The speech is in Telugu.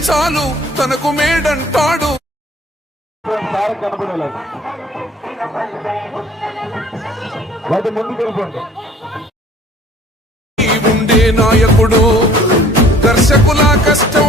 చాలు తనకు మేడంటాడు ఉండే నాయకుడు దర్శకుల కష్టం